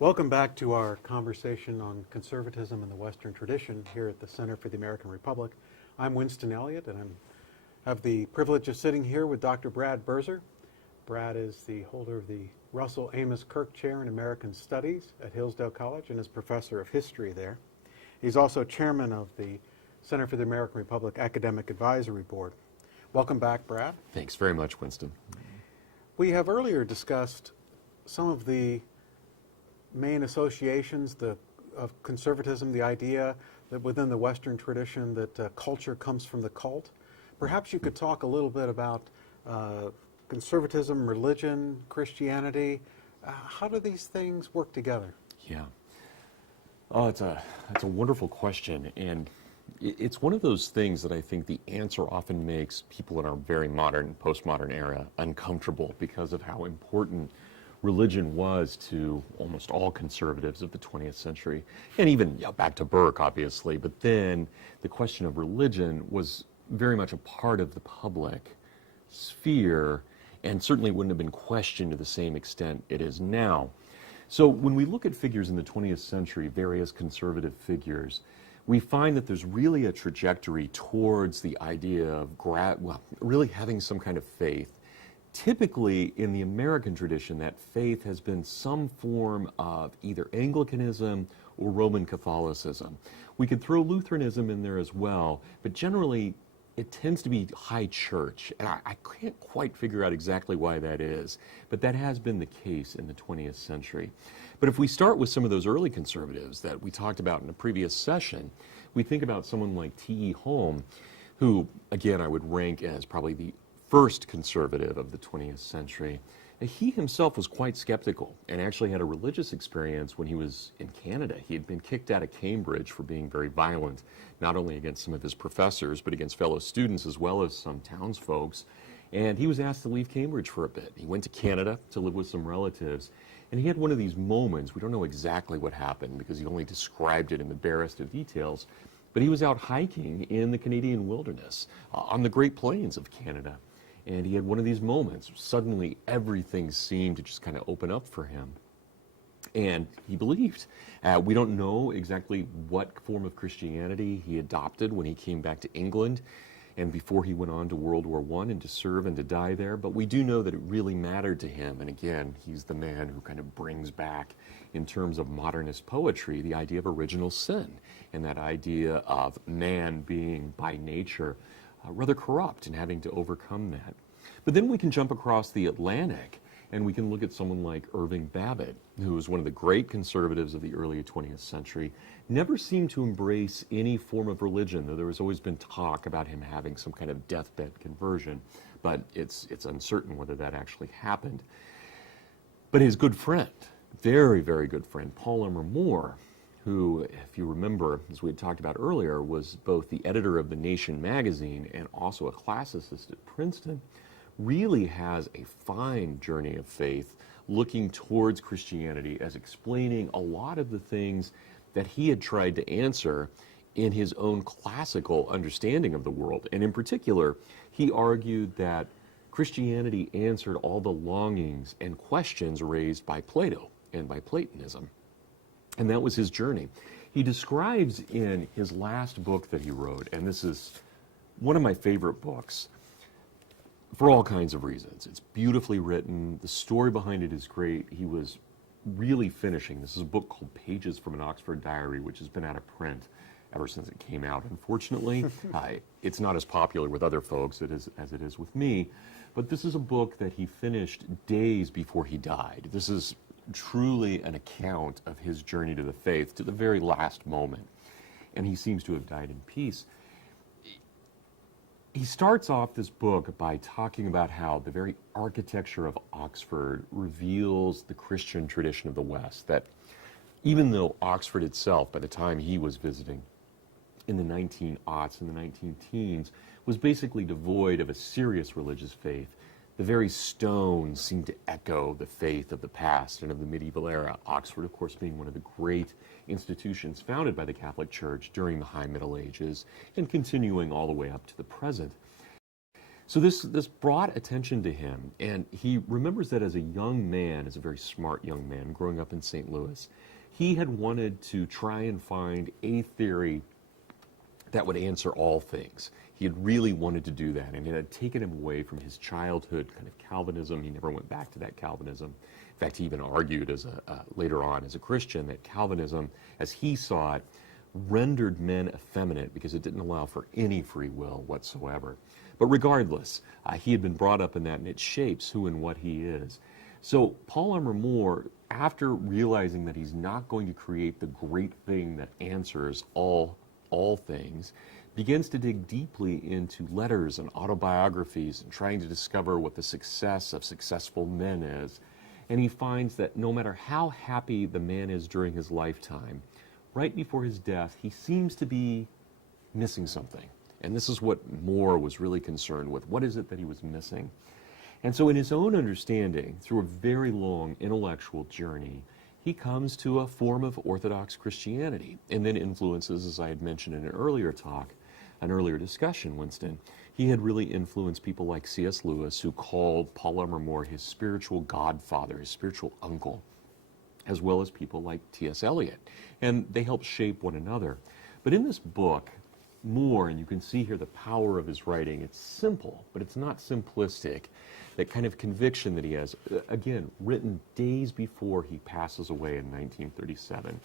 Welcome back to our conversation on conservatism and the Western tradition here at the Center for the American Republic. I'm Winston Elliott, and I have the privilege of sitting here with Dr. Brad Birzer. Brad is the holder of the Russell Amos Kirk Chair in American Studies at Hillsdale College and is professor of history there. He's also chairman of the Center for the American Republic Academic Advisory Board. Welcome back, Brad. Thanks very much, Winston. We have earlier discussed some of the main associations of conservatism, the idea that within the Western tradition that culture comes from the cult. Perhaps you could talk a little bit about conservatism, religion, Christianity. How do these things work together? Yeah. Oh, that's a wonderful question, and it's one of those things that I think the answer often makes people in our very modern, postmodern era uncomfortable because of how important religion was to almost all conservatives of the 20th century, and even back to Burke, obviously. But then the question of religion was very much a part of the public sphere, and certainly wouldn't have been questioned to the same extent it is now. So when we look at figures in the 20th century, various conservative figures, we find that there's really a trajectory towards the idea of really having some kind of faith. Typically, in the American tradition, that faith has been some form of either Anglicanism or Roman Catholicism. We could throw Lutheranism in there as well, but generally it tends to be high church. And I can't quite figure out exactly why that is, but that has been the case in the 20th century. But if we start with some of those early conservatives that we talked about in a previous session, we think about someone like T.E. Home, who, again, I would rank as probably the first conservative of the 20th century. And he himself was quite skeptical and actually had a religious experience when he was in Canada. He had been kicked out of Cambridge for being very violent, not only against some of his professors, but against fellow students as well as some townsfolks. And he was asked to leave Cambridge for a bit. He went to Canada to live with some relatives. And he had one of these moments. We don't know exactly what happened because he only described it in the barest of details. But he was out hiking in the Canadian wilderness on the Great Plains of Canada. And he had one of these moments. Suddenly, everything seemed to just kind of open up for him. And he believed. We don't know exactly what form of Christianity he adopted when he came back to England and before he went on to World War I and to serve and to die there. But we do know that it really mattered to him. And again, he's the man who kind of brings back, in terms of modernist poetry, the idea of original sin and that idea of man being by nature rather corrupt and having to overcome that. But then we can jump across the Atlantic and we can look at someone like Irving Babbitt, who was one of the great conservatives of the early 20th century, never seemed to embrace any form of religion, though there has always been talk about him having some kind of deathbed conversion, but it's uncertain whether that actually happened. But his good friend, very, very good friend, Polymer More, who, if you remember, as we had talked about earlier, was both the editor of The Nation magazine and also a classicist at Princeton, really has a fine journey of faith looking towards Christianity as explaining a lot of the things that he had tried to answer in his own classical understanding of the world. And in particular, he argued that Christianity answered all the longings and questions raised by Plato and by Platonism. And that was his journey. He describes in his last book that he wrote, and this is one of my favorite books for all kinds of reasons. It's beautifully written. The story behind it is great. He was really finishing. This is a book called Pages from an Oxford Diary, which has been out of print ever since it came out, unfortunately. It's not as popular with other folks as it is with me, but this is a book that he finished days before he died. This is truly an account of his journey to the faith to the very last moment, and he seems to have died in peace. He starts off this book by talking about how the very architecture of Oxford reveals the Christian tradition of the West, that even though Oxford itself, by the time he was visiting in the 1900s and the 19-teens, was basically devoid of a serious religious faith, the very stones seem to echo the faith of the past and of the medieval era. Oxford, of course, being one of the great institutions founded by the Catholic Church during the High Middle Ages and continuing all the way up to the present. So this brought attention to him, and he remembers that as a young man, as a very smart young man growing up in St. Louis, he had wanted to try and find a theory that would answer all things. He had really wanted to do that, and it had taken him away from his childhood kind of Calvinism. He never went back to that Calvinism. In fact, he even argued later on as a Christian that Calvinism, as he saw it, rendered men effeminate because it didn't allow for any free will whatsoever. But regardless, he had been brought up in that, and it shapes who and what he is. So Polymer More, after realizing that he's not going to create the great thing that answers all things, begins to dig deeply into letters and autobiographies and trying to discover what the success of successful men is. And he finds that no matter how happy the man is during his lifetime, right before his death, he seems to be missing something. And this is what More was really concerned with. What is it that he was missing? And so in his own understanding, through a very long intellectual journey, he comes to a form of Orthodox Christianity, and then influences, as I had mentioned in an earlier talk, an earlier discussion, Winston, he had really influenced people like C.S. Lewis, who called Polymer More his spiritual godfather, his spiritual uncle, as well as people like T.S. Eliot. And they helped shape one another. But in this book, More, and you can see here the power of his writing, it's simple, but it's not simplistic. That kind of conviction that he has, again, written days before he passes away in 1937.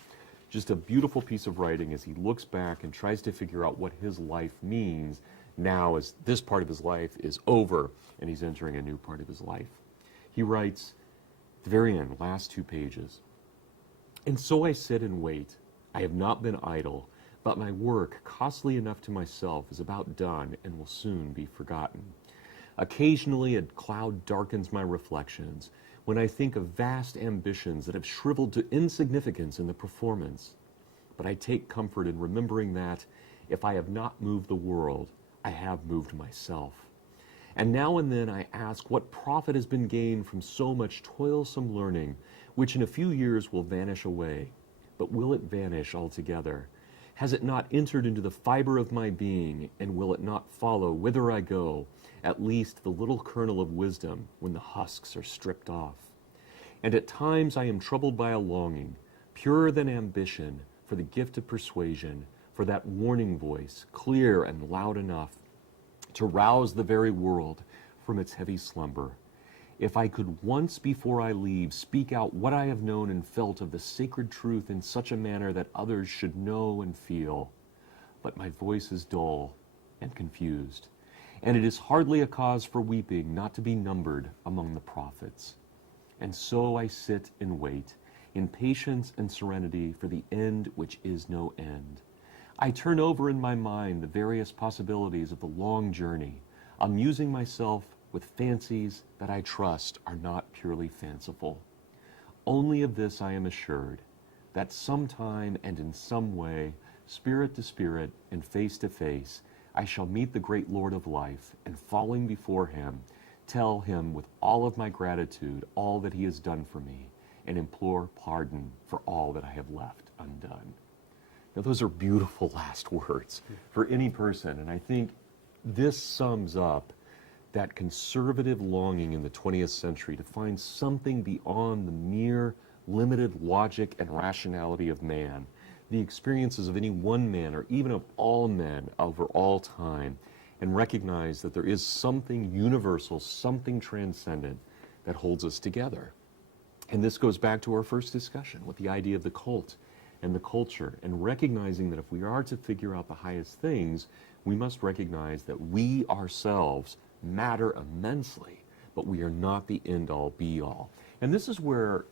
Just a beautiful piece of writing as he looks back and tries to figure out what his life means now as this part of his life is over and he's entering a new part of his life. He writes, at the very end, last 2 pages, "And so I sit and wait. I have not been idle, but my work, costly enough to myself, is about done and will soon be forgotten. Occasionally a cloud darkens my reflections when I think of vast ambitions that have shriveled to insignificance in the performance. But I take comfort in remembering that, if I have not moved the world, I have moved myself. And now and then I ask what profit has been gained from so much toilsome learning, which in a few years will vanish away. But will it vanish altogether? Has it not entered into the fiber of my being, and will it not follow whither I go, at least the little kernel of wisdom, when the husks are stripped off? And at times I am troubled by a longing, purer than ambition, for the gift of persuasion, for that warning voice, clear and loud enough, to rouse the very world from its heavy slumber. If I could once before I leave speak out what I have known and felt of the sacred truth in such a manner that others should know and feel. But my voice is dull and confused, and it is hardly a cause for weeping not to be numbered among the prophets. And so I sit and wait, in patience and serenity, for the end which is no end. I turn over in my mind the various possibilities of the long journey, amusing myself with fancies that I trust are not purely fanciful. Only of this I am assured, that sometime and in some way, spirit to spirit and face to face, I shall meet the great Lord of life, and falling before him, tell him with all of my gratitude all that he has done for me, and implore pardon for all that I have left undone." Now those are beautiful last words for any person, and I think this sums up that conservative longing in the 20th century to find something beyond the mere limited logic and rationality of man, the experiences of any one man or even of all men over all time, and recognize that there is something universal, something transcendent that holds us together. And this goes back to our first discussion with the idea of the cult and the culture, and recognizing that if we are to figure out the highest things, we must recognize that we ourselves matter immensely, but we are not the end-all, be-all. And this is where,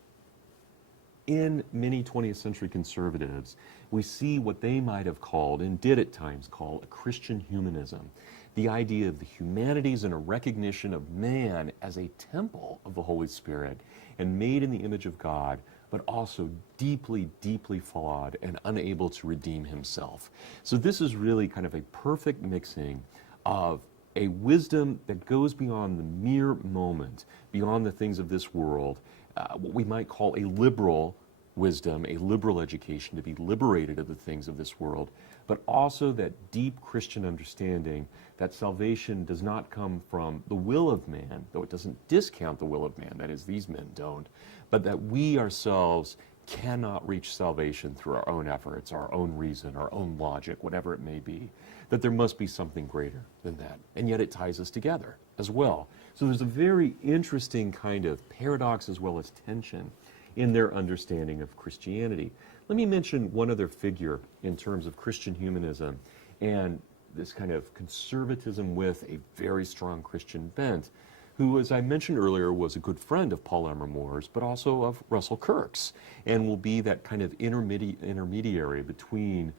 in many 20th century conservatives, we see what they might have called, and did at times call, a Christian humanism. The idea of the humanities and a recognition of man as a temple of the Holy Spirit and made in the image of God, but also deeply, deeply flawed and unable to redeem himself. So this is really kind of a perfect mixing of a wisdom that goes beyond the mere moment, beyond the things of this world, what we might call a liberal wisdom, a liberal education, to be liberated of the things of this world, but also that deep Christian understanding that salvation does not come from the will of man, though it doesn't discount the will of man, that is, these men don't, but that we ourselves cannot reach salvation through our own efforts, our own reason, our own logic, whatever it may be, that there must be something greater than that. And yet it ties us together as well. So there's a very interesting kind of paradox as well as tension in their understanding of Christianity. Let me mention one other figure in terms of Christian humanism and this kind of conservatism with a very strong Christian bent, who, as I mentioned earlier, was a good friend of Polymer More's, but also of Russell Kirk's, and will be that kind of intermediary between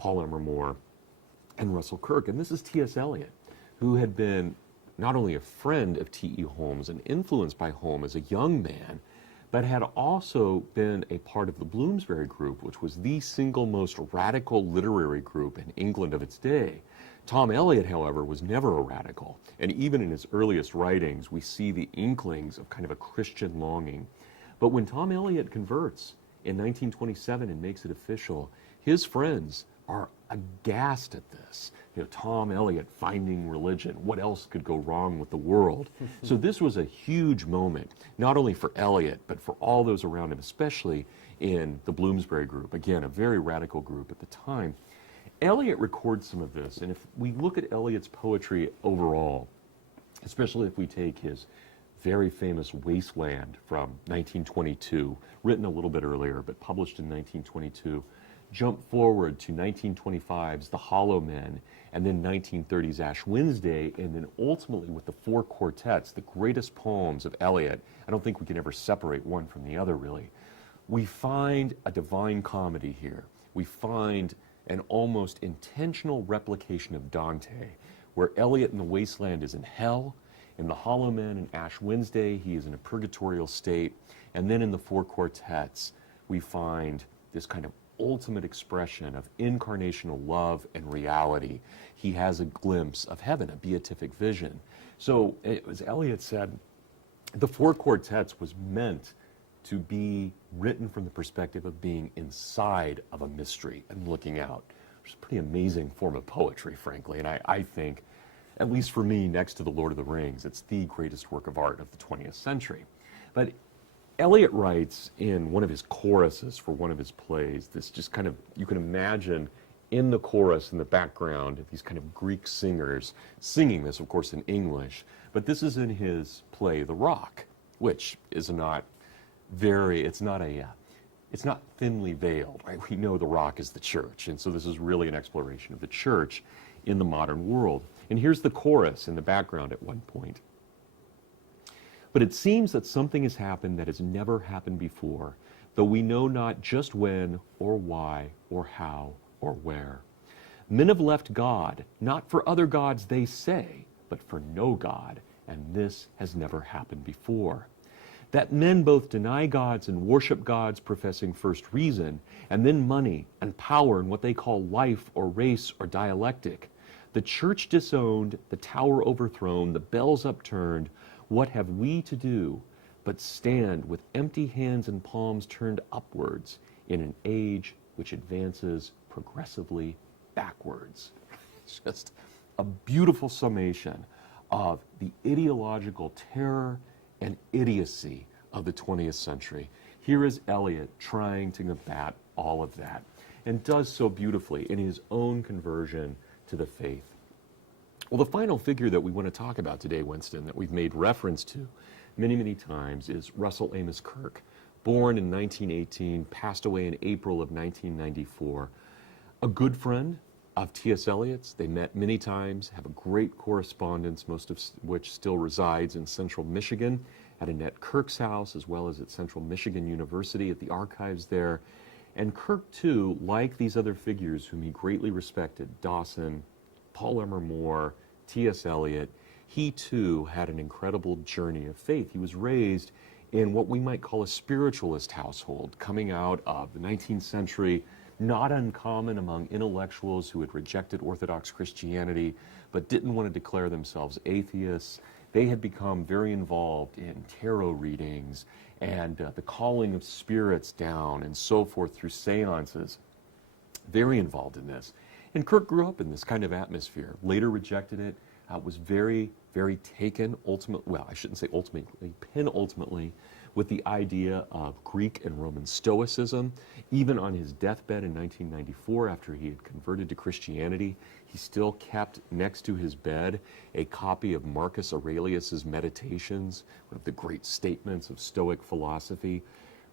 Polymer More and Russell Kirk. And this is T.S. Eliot, who had been not only a friend of T.E. Holmes and influenced by Holmes as a young man, but had also been a part of the Bloomsbury Group, which was the single most radical literary group in England of its day. Tom Elliott, however, was never a radical, and even in his earliest writings, we see the inklings of kind of a Christian longing. But when Tom Elliott converts in 1927 and makes it official, his friends are aghast at this. You know, Tom Elliott finding religion. What else could go wrong with the world? So this was a huge moment, not only for Eliot, but for all those around him, especially in the Bloomsbury Group. Again, a very radical group at the time. Eliot records some of this, and if we look at Eliot's poetry overall, especially if we take his very famous Wasteland from 1922, written a little bit earlier, but published in 1922, jump forward to 1925's The Hollow Men, and then 1930's Ash Wednesday, and then ultimately with the four quartets, the greatest poems of Eliot. I don't think we can ever separate one from the other, really. We find a divine comedy here. We find an almost intentional replication of Dante, where Eliot in the Wasteland is in hell, in The Hollow Men and Ash Wednesday, he is in a purgatorial state, and then in the four quartets, we find this kind of ultimate expression of incarnational love and reality. He has a glimpse of heaven, a beatific vision. So, as Eliot said, the four quartets was meant to be written from the perspective of being inside of a mystery and looking out, which is a pretty amazing form of poetry, frankly. And I think, at least for me, next to The Lord of the Rings, it's the greatest work of art of the 20th century. But Eliot writes in one of his choruses for one of his plays, this just kind of, you can imagine in the chorus in the background, these kind of Greek singers singing this, of course, in English. But this is in his play, The Rock, which is not very, it's not thinly veiled, right? We know the rock is the church, and so this is really an exploration of the church in the modern world. And here's the chorus in the background at one point. But it seems that something has happened that has never happened before, though we know not just when, or why, or how, or where. Men have left God, not for other gods they say, but for no God, and this has never happened before. That men both deny gods and worship gods professing first reason, and then money and power and what they call life or race or dialectic. The church disowned, the tower overthrown, the bells upturned. What have we to do but stand with empty hands and palms turned upwards in an age which advances progressively backwards? It's just a beautiful summation of the ideological terror and idiocy of the 20th century. Here is Eliot trying to combat all of that, and does so beautifully in his own conversion to the faith. Well, the final figure that we want to talk about today, Winston, that we've made reference to many, many times is Russell Amos Kirk, born in 1918, passed away in April of 1994. A good friend of T.S. Eliot's. They met many times, have a great correspondence, most of which still resides in central Michigan at Annette Kirk's house, as well as at Central Michigan University at the archives there. And Kirk, too, like these other figures whom he greatly respected, Dawson, Polymer More, T.S. Eliot, he too had an incredible journey of faith. He was raised in what we might call a spiritualist household, coming out of the 19th century, not uncommon among intellectuals who had rejected Orthodox Christianity, but didn't want to declare themselves atheists. They had become very involved in tarot readings and the calling of spirits down and so forth through seances. Very involved in this. And Kirk grew up in this kind of atmosphere, later rejected it, was very, very taken ultimately, well, I shouldn't say ultimately, penultimately, with the idea of Greek and Roman Stoicism. Even on his deathbed in 1994, after he had converted to Christianity, he still kept next to his bed a copy of Marcus Aurelius's Meditations, one of the great statements of Stoic philosophy.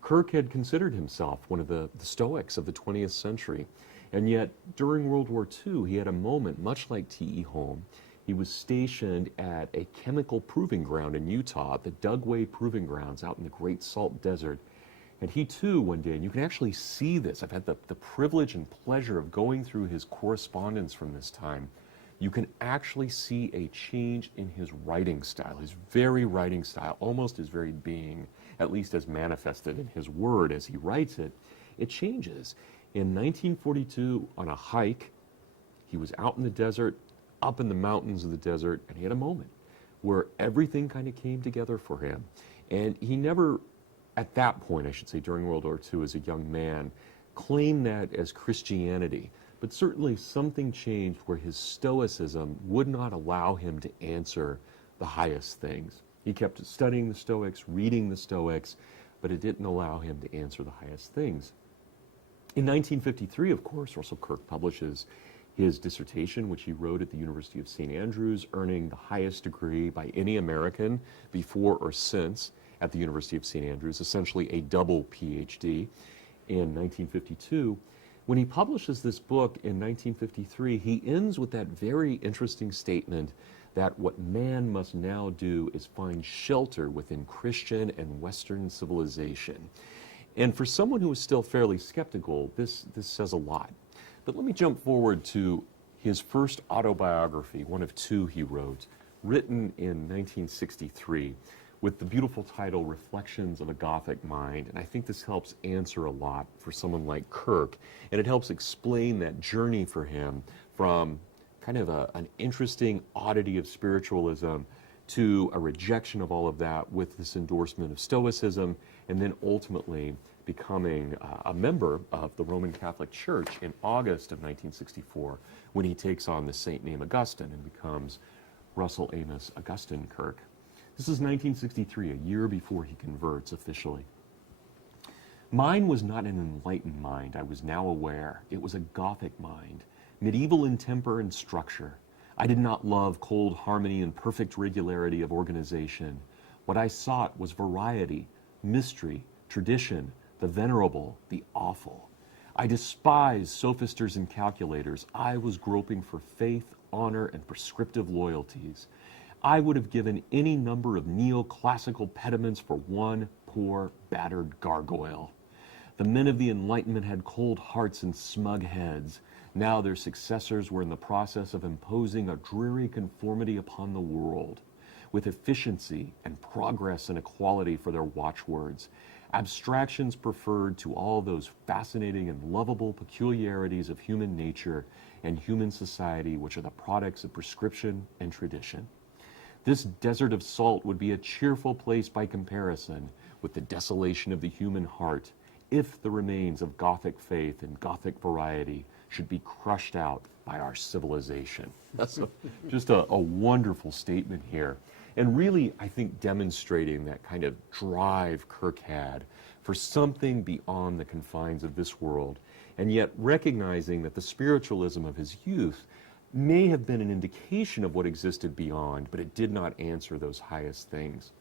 Kirk had considered himself one of the Stoics of the 20th century. And yet, during World War II, he had a moment, much like T.E. Home. He was stationed at a chemical proving ground in Utah, the Dugway Proving Grounds out in the Great Salt Desert. And he too, one day, and you can actually see this, I've had the privilege and pleasure of going through his correspondence from this time. You can actually see a change in his writing style, his very writing style, almost his very being, at least as manifested in his word as he writes it. It changes. In 1942, on a hike, he was out in the desert, up in the mountains of the desert, and he had a moment where everything kind of came together for him. And he never, at that point, I should say, during World War II as a young man, claimed that as Christianity. But certainly something changed where his stoicism would not allow him to answer the highest things. He kept studying the Stoics, reading the Stoics, but it didn't allow him to answer the highest things. In 1953, of course, Russell Kirk publishes his dissertation, which he wrote at the University of St. Andrews, earning the highest degree by any American before or since at the University of St. Andrews, essentially a double PhD in 1952. When he publishes this book in 1953, he ends with that very interesting statement that what man must now do is find shelter within Christian and Western civilization. And for someone who is still fairly skeptical, this says a lot. But let me jump forward to his first autobiography, one of two he wrote, written in 1963, with the beautiful title, Reflections of a Gothic Mind. And I think this helps answer a lot for someone like Kirk, and it helps explain that journey for him from kind of an interesting oddity of spiritualism to a rejection of all of that with this endorsement of Stoicism, and then ultimately becoming a member of the Roman Catholic Church in August of 1964, when he takes on the saint name Augustine and becomes Russell Amos Augustine Kirk. This is 1963, a year before he converts officially. Mine was not an enlightened mind, I was now aware. It was a Gothic mind, medieval in temper and structure. I did not love cold harmony and perfect regularity of organization. What I sought was variety, mystery, tradition, the venerable, the awful. I despised sophisters and calculators. I was groping for faith, honor, and prescriptive loyalties. I would have given any number of neoclassical pediments for one poor, battered gargoyle. The men of the Enlightenment had cold hearts and smug heads. Now their successors were in the process of imposing a dreary conformity upon the world, with efficiency and progress and equality for their watchwords. Abstractions preferred to all those fascinating and lovable peculiarities of human nature and human society which are the products of prescription and tradition. This desert of salt would be a cheerful place by comparison with the desolation of the human heart if the remains of Gothic faith and Gothic variety should be crushed out by our civilization. That's just a wonderful statement here. And really, I think, demonstrating that kind of drive Kirk had for something beyond the confines of this world, and yet recognizing that the spiritualism of his youth may have been an indication of what existed beyond, but it did not answer those highest things.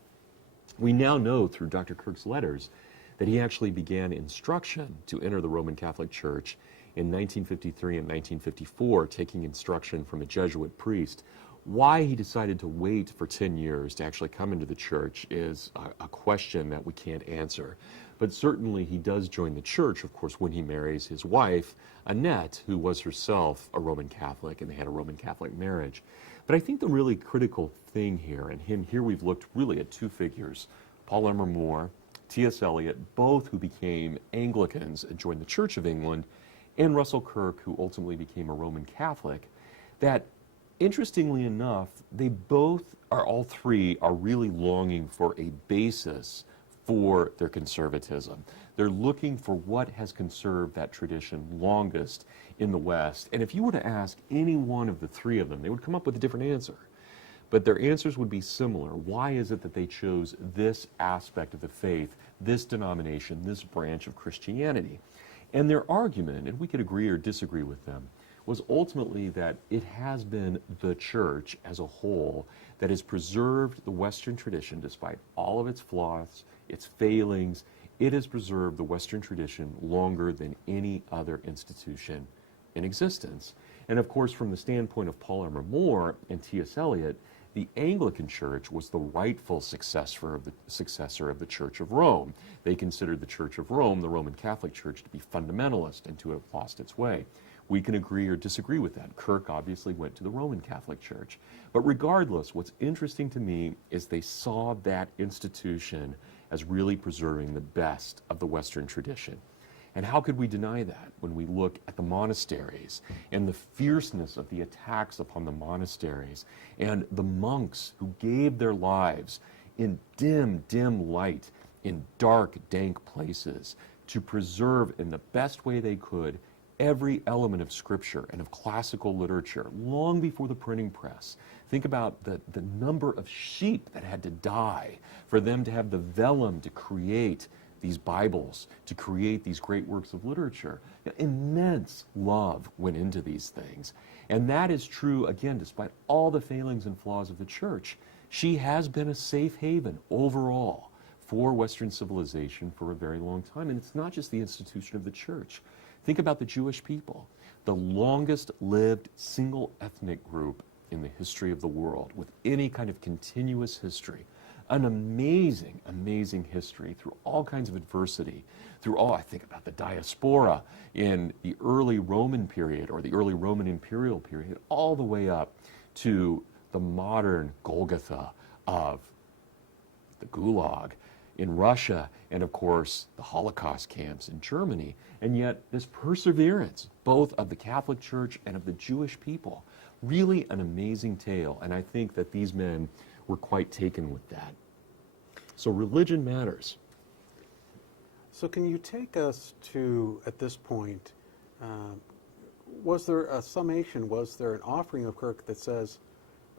We now know through Dr. Kirk's letters that he actually began instruction to enter the Roman Catholic Church in 1953 and 1954, taking instruction from a Jesuit priest. Why he decided to wait for 10 years to actually come into the church is a question that we can't answer. But certainly he does join the church, of course, when he marries his wife, Annette, who was herself a Roman Catholic, and they had a Roman Catholic marriage. But I think the really critical thing here, and here we've looked really at two figures, Polymer More, T.S. Eliot, both who became Anglicans and joined the Church of England, and Russell Kirk, who ultimately became a Roman Catholic, that interestingly enough, all three are really longing for a basis for their conservatism. They're looking for what has conserved that tradition longest in the West. And if you were to ask any one of the three of them, they would come up with a different answer. But their answers would be similar. Why is it that they chose this aspect of the faith, this denomination, this branch of Christianity? And their argument, and we could agree or disagree with them, was ultimately that it has been the church as a whole that has preserved the Western tradition despite all of its flaws, its failings. It has preserved the Western tradition longer than any other institution in existence. And of course, from the standpoint of Polymer More and T.S. Eliot, the Anglican Church was the rightful successor of the Church of Rome. They considered the Church of Rome, the Roman Catholic Church, to be fundamentalist and to have lost its way. We can agree or disagree with that. Kirk obviously went to the Roman Catholic Church. But regardless, what's interesting to me is they saw that institution as really preserving the best of the Western tradition. And how could we deny that when we look at the monasteries and the fierceness of the attacks upon the monasteries and the monks who gave their lives in dim light, in dark, dank places to preserve in the best way they could every element of Scripture and of classical literature long before the printing press. Think about the number of sheep that had to die for them to have the vellum to create these Bibles, to create these great works of literature. Immense love went into these things. And that is true, again, despite all the failings and flaws of the church. She has been a safe haven overall for Western civilization for a very long time. And it's not just the institution of the church. Think about the Jewish people, the longest lived single ethnic group in the history of the world with any kind of continuous history. An amazing, amazing history through all kinds of adversity, I think about the diaspora in the early Roman period or the early Roman imperial period, all the way up to the modern Golgotha of the Gulag in Russia, and of course the Holocaust camps in Germany. And yet this perseverance, both of the Catholic Church and of the Jewish people, really an amazing tale. And I think that these men were quite taken with that. So religion matters. So can you take us to, at this point, was there a summation, was there an offering of Kirk that says,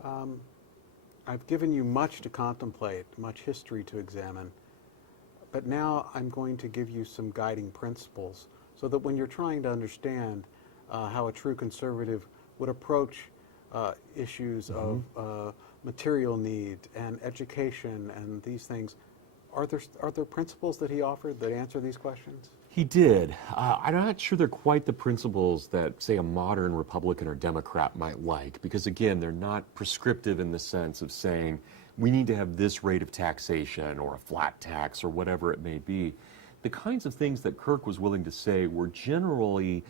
I've given you much to contemplate, much history to examine, but now I'm going to give you some guiding principles so that when you're trying to understand how a true conservative would approach issues of material need and education and these things, are there principles that he offered that answer these questions? He did. I'm not sure they're quite the principles that, say, a modern Republican or Democrat might like, because again, they're not prescriptive in the sense of saying we need to have this rate of taxation or a flat tax or whatever it may be. The kinds of things that Kirk was willing to say were generally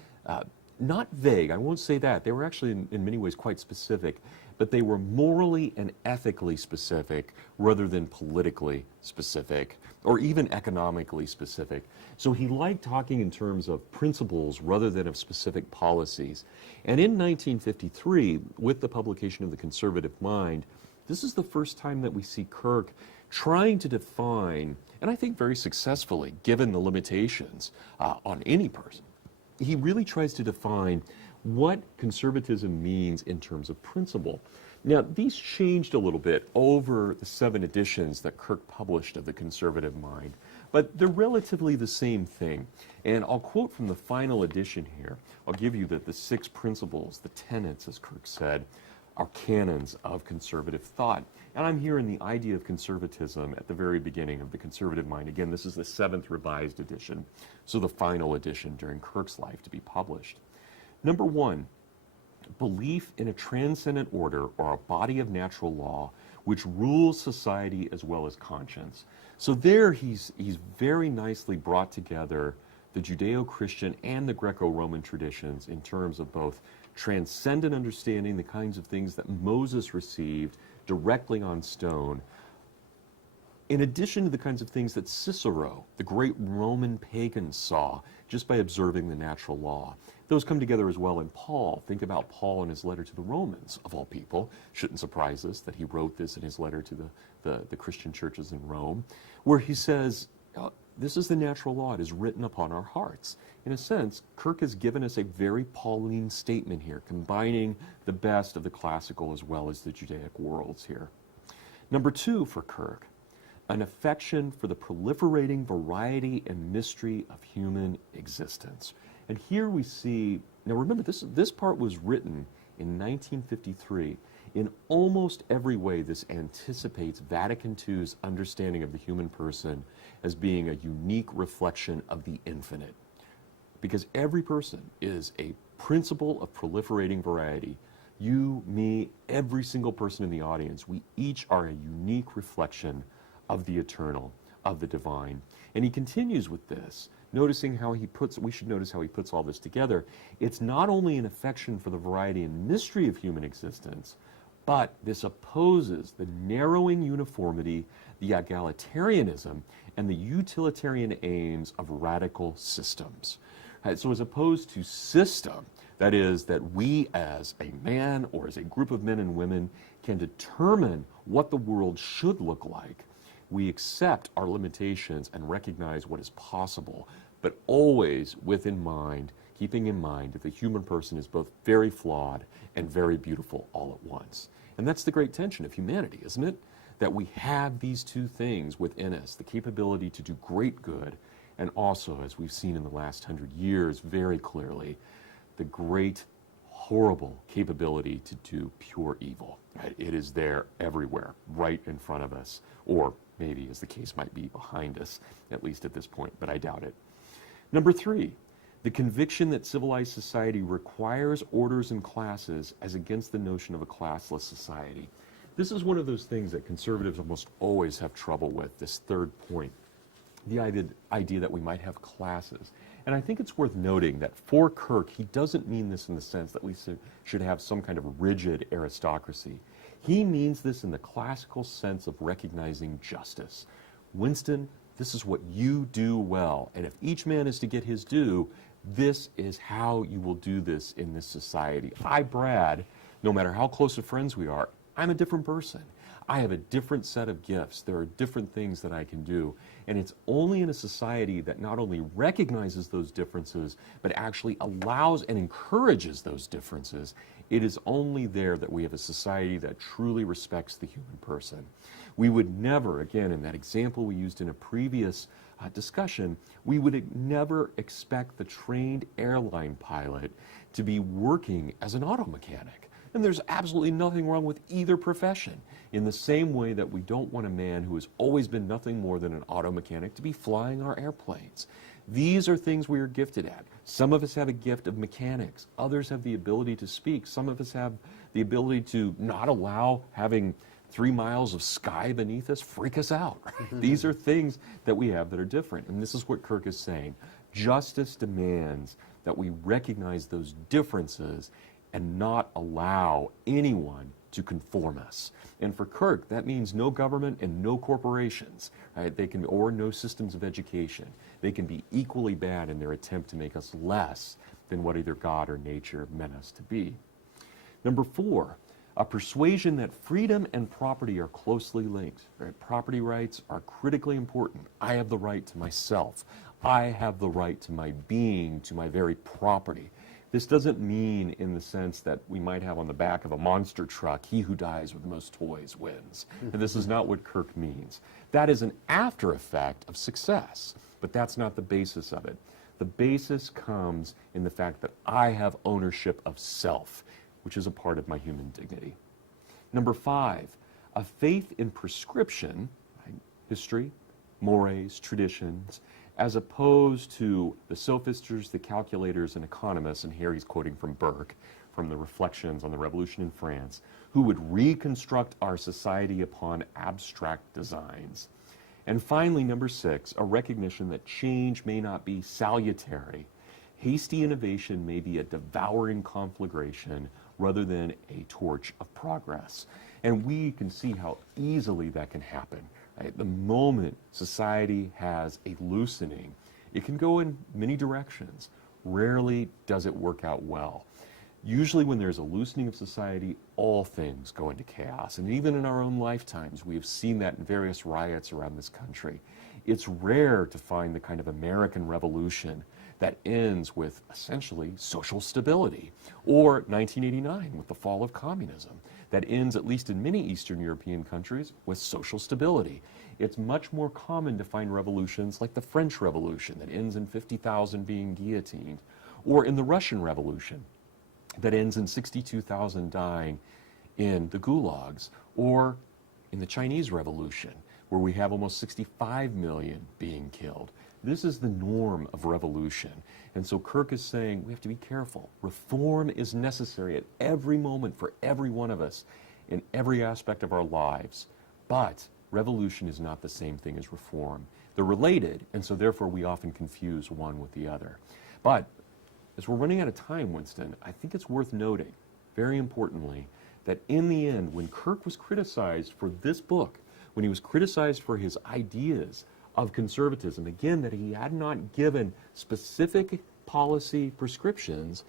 not vague. I won't say that. They were actually in many ways quite specific, but they were morally and ethically specific rather than politically specific or even economically specific. So he liked talking in terms of principles rather than of specific policies. And in 1953, with the publication of The Conservative Mind, this is the first time that we see Kirk trying to define, and I think very successfully, given the limitations on any person, he really tries to define what conservatism means in terms of principle. Now, these changed a little bit over the 7 editions that Kirk published of The Conservative Mind, but they're relatively the same thing. And I'll quote from the final edition here. I'll give you the 6 principles, the tenets, as Kirk said, are canons of conservative thought. And I'm here in the idea of conservatism at the very beginning of The Conservative Mind. Again, this is the 7th revised edition, so the final edition during Kirk's life to be published. Number 1, belief in a transcendent order or a body of natural law which rules society as well as conscience. So there he's very nicely brought together the Judeo-Christian and the Greco-Roman traditions in terms of both transcendent understanding, the kinds of things that Moses received directly on stone, in addition to the kinds of things that Cicero, the great Roman pagan, saw just by observing the natural law. Those come together as well in Paul. Think about Paul in his letter to the Romans, of all people. Shouldn't surprise us that he wrote this in his letter to the Christian churches in Rome, where he says, this is the natural law. It is written upon our hearts. In a sense, Kirk has given us a very Pauline statement here, combining the best of the classical as well as the Judaic worlds here. Number 2 for Kirk, an affection for the proliferating variety and mystery of human existence. And here we see, now remember, this part was written in 1953. In almost every way, this anticipates Vatican II's understanding of the human person as being a unique reflection of the infinite. Because every person is a principle of proliferating variety. You, me, every single person in the audience, we each are a unique reflection of the eternal, of the divine. And he continues with this, noticing how we should notice how he puts all this together. It's not only an affection for the variety and mystery of human existence, but this opposes the narrowing uniformity, the egalitarianism, and the utilitarian aims of radical systems. Right, so as opposed to system, that is, that we as a man or as a group of men and women can determine what the world should look like, we accept our limitations and recognize what is possible, but always keeping in mind that the human person is both very flawed and very beautiful all at once. And that's the great tension of humanity, isn't it? That we have these two things within us, the capability to do great good, and also, as we've seen in the last 100 years very clearly, the great, horrible capability to do pure evil. Right? It is there everywhere, right in front of us, or maybe, as the case might be, behind us, at least at this point, but I doubt it. Number 3, the conviction that civilized society requires orders and classes as against the notion of a classless society. This is one of those things that conservatives almost always have trouble with, this third point, the idea that we might have classes. And I think it's worth noting that for Kirk, he doesn't mean this in the sense that we should have some kind of rigid aristocracy. He means this in the classical sense of recognizing justice. Winston, this is what you do well, and if each man is to get his due, this is how you will do this in this society. I, Brad, no matter how close of friends we are, I'm a different person. I have a different set of gifts. There are different things that I can do. And it's only in a society that not only recognizes those differences, but actually allows and encourages those differences. It is only there that we have a society that truly respects the human person. We would never, again, in that example we used in a previous discussion, we would never expect the trained airline pilot to be working as an auto mechanic. And there's absolutely nothing wrong with either profession. In the same way that we don't want a man who has always been nothing more than an auto mechanic to be flying our airplanes. These are things we are gifted at. Some of us have a gift of mechanics. Others have the ability to speak. Some of us have the ability to not allow having 3 miles of sky beneath us freak us out. These are things that we have that are different. And this is what Kirk is saying. Justice demands that we recognize those differences and not allow anyone to conform us. And for Kirk, that means no government and no corporations, right? Or no systems of education. They can be equally bad in their attempt to make us less than what either God or nature meant us to be. Number 4, a persuasion that freedom and property are closely linked. Right? Property rights are critically important. I have the right to myself. I have the right to my being, to my very property. This doesn't mean in the sense that we might have on the back of a monster truck, he who dies with the most toys wins. And this is not what Kirk means. That is an after effect of success, but that's not the basis of it. The basis comes in the fact that I have ownership of self, which is a part of my human dignity. Number 5, a faith in prescription, right? History, mores, traditions, as opposed to the sophisters, the calculators, and economists, and here he's quoting from Burke, from the Reflections on the Revolution in France, who would reconstruct our society upon abstract designs. And finally, number 6, a recognition that change may not be salutary. Hasty innovation may be a devouring conflagration rather than a torch of progress. And we can see how easily that can happen. Right? The moment society has a loosening, it can go in many directions. rarely does it work out well. Usually when there's a loosening of society, all things go into chaos. And even in our own lifetimes, we have seen that in various riots around this country. It's rare to find the kind of American Revolution that ends with essentially social stability, or 1989 with the fall of communism, that ends, at least in many Eastern European countries, with social stability. It's much more common to find revolutions like the French Revolution that ends in 50,000 being guillotined, or in the Russian Revolution that ends in 62,000 dying in the gulags, or in the Chinese Revolution, where we have almost 65 million being killed. This is the norm of revolution. And so Kirk is saying we have to be careful. Reform is necessary at every moment for every one of us in every aspect of our lives. But revolution is not the same thing as reform. They're related, and so therefore we often confuse one with the other. But as we're running out of time, Winston, I think it's worth noting, very importantly, that in the end, when Kirk was criticized for this book, when he was criticized for his ideas of conservatism, again, that he had not given specific policy prescriptions,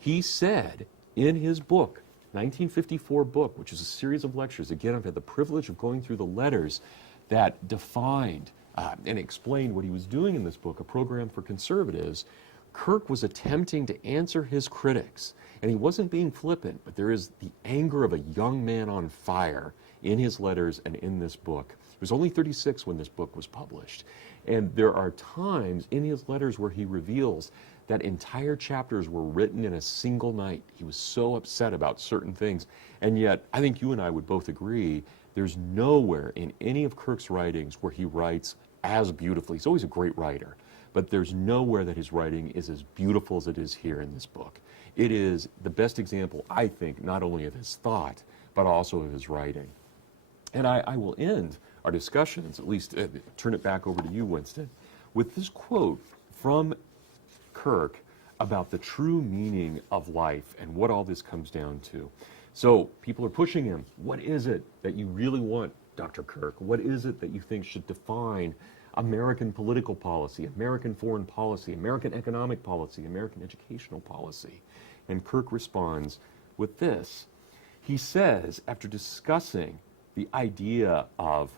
he said in his book, 1954 book, which is a series of lectures, again, I've had the privilege of going through the letters that defined and explained what he was doing in this book, A Program for Conservatives. Kirk was attempting to answer his critics, and he wasn't being flippant, but there is the anger of a young man on fire in his letters and in this book. He was only 36 when this book was published, and there are times in his letters where he reveals that entire chapters were written in a single night. He was so upset about certain things, and yet I think you and I would both agree there's nowhere in any of Kirk's writings where he writes as beautifully. He's always a great writer, but there's nowhere that his writing is as beautiful as it is here in this book. It is the best example, I think, not only of his thought, but also of his writing. And I will end our discussions, at least turn it back over to you, Winston, with this quote from Kirk about the true meaning of life and what all this comes down to. So people are pushing him. What is it that you really want, Dr. Kirk? What is it that you think should define American political policy, American foreign policy, American economic policy, American educational policy? And Kirk responds with this. He says, after discussing the idea of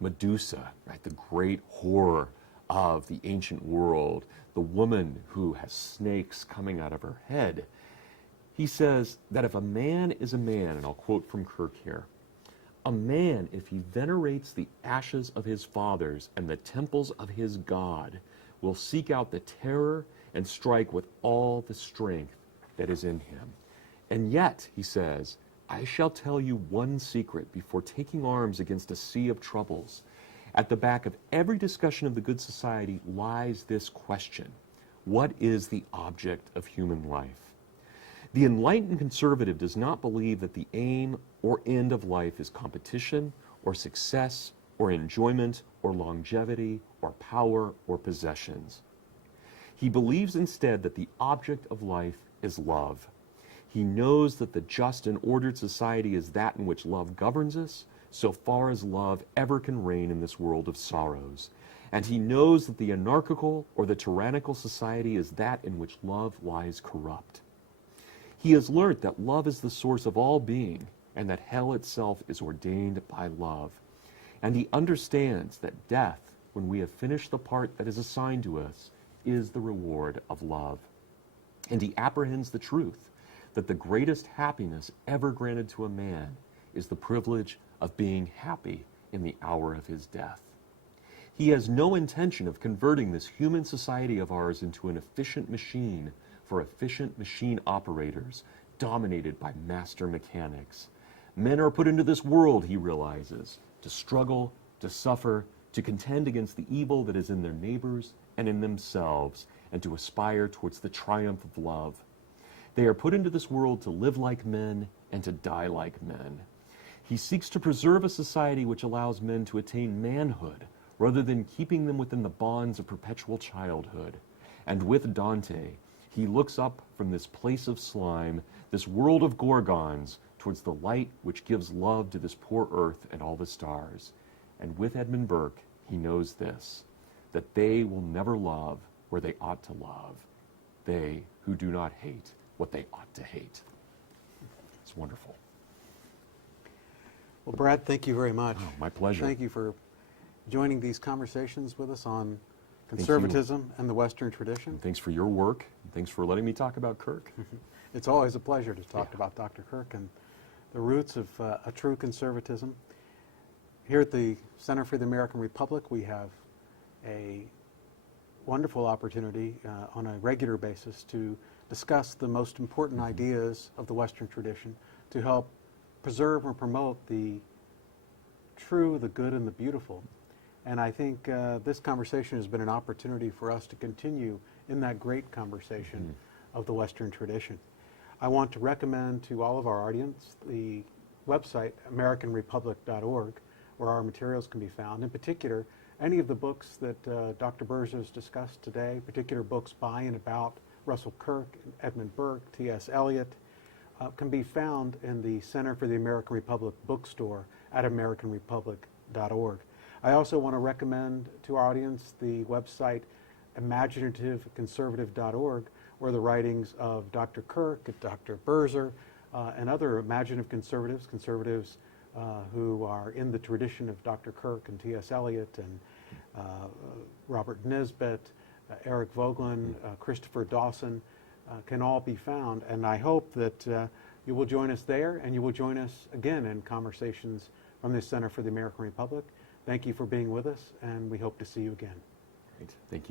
Medusa, right, the great horror of the ancient world, the woman who has snakes coming out of her head, he says that if a man is a man, and I'll quote from Kirk here, a man, if he venerates the ashes of his fathers and the temples of his God, will seek out the terror and strike with all the strength that is in him. And yet, he says, I shall tell you one secret before taking arms against a sea of troubles. At the back of every discussion of the good society lies this question: what is the object of human life? The enlightened conservative does not believe that the aim or end of life is competition or success or enjoyment or longevity or power or possessions. He believes instead that the object of life is love. He knows that the just and ordered society is that in which love governs us, so far as love ever can reign in this world of sorrows. And he knows that the anarchical or the tyrannical society is that in which love lies corrupt. He has learnt that love is the source of all being, and that hell itself is ordained by love. And he understands that death, when we have finished the part that is assigned to us, is the reward of love. And he apprehends the truth that the greatest happiness ever granted to a man is the privilege of being happy in the hour of his death. He has no intention of converting this human society of ours into an efficient machine for efficient machine operators dominated by master mechanics. Men are put into this world, he realizes, to struggle, to suffer, to contend against the evil that is in their neighbors and in themselves, and to aspire towards the triumph of love. They are put into this world to live like men and to die like men. He seeks to preserve a society which allows men to attain manhood rather than keeping them within the bonds of perpetual childhood. And with Dante, he looks up from this place of slime, this world of gorgons, towards the light which gives love to this poor earth and all the stars. And with Edmund Burke, he knows this, that they will never love where they ought to love. they who do not hate what they ought to hate. It's wonderful. Well, Brad, thank you very much. Oh, my pleasure. Thank you for joining these conversations with us on you. conservatism and the Western tradition. And thanks for your work. Thanks for letting me talk about Kirk. It's always a pleasure to talk about Dr. Kirk and the roots of a true conservatism. Here at the Center for the American Republic, we have a wonderful opportunity on a regular basis to discuss the most important ideas of the Western tradition to help preserve and promote the true, the good, and the beautiful. And I think this conversation has been an opportunity for us to continue in that great conversation of the Western tradition. I want to recommend to all of our audience the website, AmericanRepublic.org, where our materials can be found. In particular, any of the books that Dr. Birzer has discussed today, particular books by and about Russell Kirk, Edmund Burke, T.S. Eliot, can be found in the Center for the American Republic bookstore at AmericanRepublic.org. I also want to recommend to our audience the website ImaginativeConservative.org, where the writings of Dr. Kirk, Dr. Birzer, and other imaginative conservatives, who are in the tradition of Dr. Kirk and T.S. Eliot and Robert Nisbet, Eric Vogelin, Christopher Dawson, can all be found. And I hope that you will join us there, and you will join us again in conversations from the Center for the American Republic. Thank you for being with us, and we hope to see you again. Great. Thank you.